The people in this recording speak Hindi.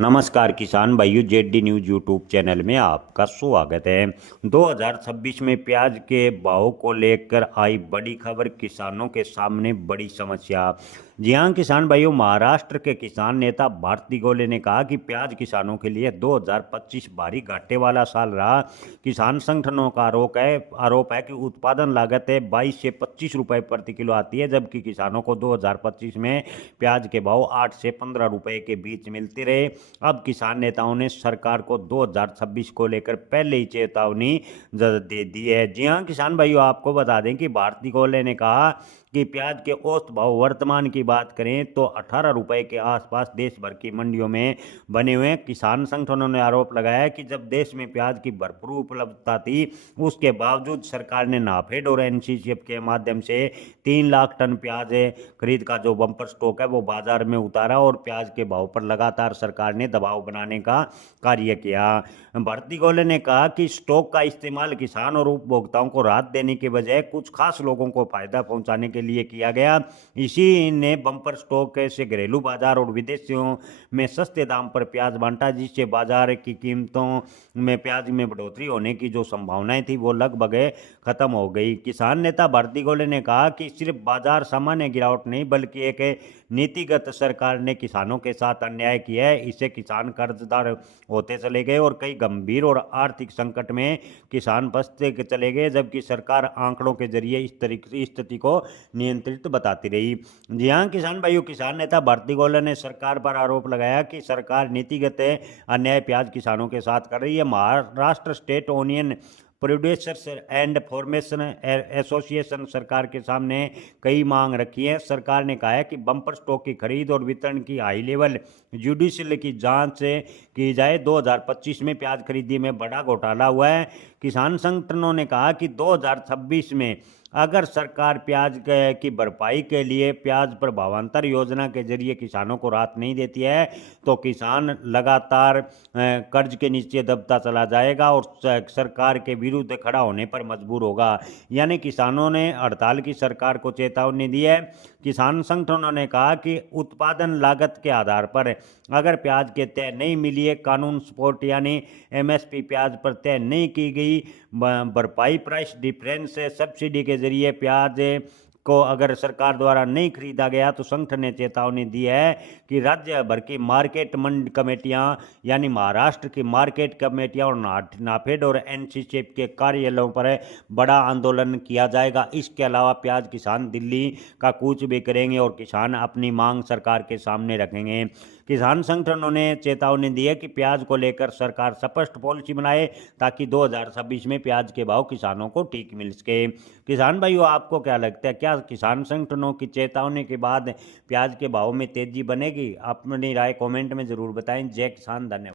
नमस्कार किसान भाइयों, जेडी न्यूज यूट्यूब चैनल में आपका स्वागत है। 2026 में प्याज के भाव को लेकर आई बड़ी खबर, किसानों के सामने बड़ी समस्या। जी हां किसान भाइयों, महाराष्ट्र के किसान नेता भारती गोले ने कहा कि प्याज किसानों के लिए 2025 भारी घाटे वाला साल रहा। किसान संगठनों का आरोप है कि उत्पादन लागत 22 से 25 रुपए प्रति किलो आती है, जबकि किसानों को 2025 में प्याज के भाव 8 से 15 रुपए के बीच मिलते रहे। अब किसान नेताओं ने सरकार को 2026 को लेकर पहले ही चेतावनी दे दी है। जी हां किसान भाइयों, आपको बता दें कि भारती गोले ने कहा कि प्याज के औसत भाव वर्तमान की बात करें तो 18 रुपए के आसपास देश भर की मंडियों में बने हुए हैं। किसान संगठनों ने आरोप लगाया कि जब देश में प्याज की भरपूर उपलब्धता थी, उसके बावजूद सरकार ने नाफेड और एनसीसीएफ के माध्यम से 3 लाख टन प्याज खरीद का जो बम्पर स्टॉक है वो बाजार में उतारा और प्याज के भाव पर लगातार सरकार ने दबाव बनाने का कार्य किया। भारती गोले ने कहा कि स्टॉक का इस्तेमाल किसान और उपभोक्ताओं को राहत देने के बजाय कुछ खास लोगों को फायदा पहुंचाने के लिए किया गया। इसी ने बम्पर स्टॉक से घरेलू बाजार और विदेशियों में सस्ते दाम पर प्याज बांटा, जिससे बाजार की कीमतों में प्याज में बढ़ोतरी होने की जो संभावनाएं थी वो लगभग खत्म हो गई। किसान नेता भारती गोले ने कहा कि सिर्फ बाजार सामान्य गिरावट नहीं बल्कि एक नीतिगत सरकार ने किसानों के साथ अन्याय किया है। इससे किसान कर्जदार होते चले गए और कई गंभीर और आर्थिक संकट में किसान फंसते चले गए, जबकि सरकार आंकड़ों के जरिए इस स्थिति को नियंत्रित बताती रही। जी हां किसान भाइयों, किसान नेता भारती गोले ने सरकार पर आरोप लगाया कि सरकार नीतिगत अन्याय प्याज किसानों के साथ कर रही है। Maharashtra state onion producers and formation association सरकार के सामने कई मांग रखी है। सरकार ने कहा है कि बम्पर स्टॉक की खरीद और वितरण की हाई लेवल जुडिशियल की जांच की जाए। 2025 में प्याज खरीदी में बड़ा घोटाला हुआ है। किसान संगठनों ने कहा कि 2026 में अगर सरकार प्याज की भरपाई के लिए प्याज पर भावांतर योजना के जरिए किसानों को राहत नहीं देती है तो किसान लगातार कर्ज के नीचे दबता चला जाएगा और सरकार के विरुद्ध खड़ा होने पर मजबूर होगा। यानी किसानों ने हड़ताल की सरकार को चेतावनी दी है। किसान संगठनों ने कहा कि उत्पादन लागत के आधार पर अगर प्याज के तय नहीं मिली है, कानून सपोर्ट यानी एमएसपी प्याज पर तय नहीं की गई भरपाई, प्राइस डिफरेंस सब्सिडी के जरिए प्याज को अगर सरकार द्वारा नहीं खरीदा गया तो संगठन ने चेतावनी दी है कि राज्य भर की मार्केट मंडी कमेटियां यानी महाराष्ट्र की मार्केट कमेटियां और नाफेड और एनसीसीएफ के कार्यालयों पर बड़ा आंदोलन किया जाएगा। इसके अलावा प्याज किसान दिल्ली का कूच भी करेंगे और किसान अपनी मांग सरकार के सामने रखेंगे। किसान संगठनों ने चेतावनी दी है कि प्याज को लेकर सरकार स्पष्ट पॉलिसी बनाए ताकि 2026 में प्याज के भाव किसानों को ठीक मिल सके। किसान भाइयों, आपको क्या लगता है, क्या किसान संगठनों की चेतावनी के बाद प्याज के भाव में तेजी बनेगी? अपनी राय कमेंट में जरूर बताएं। जय किसान, धन्यवाद।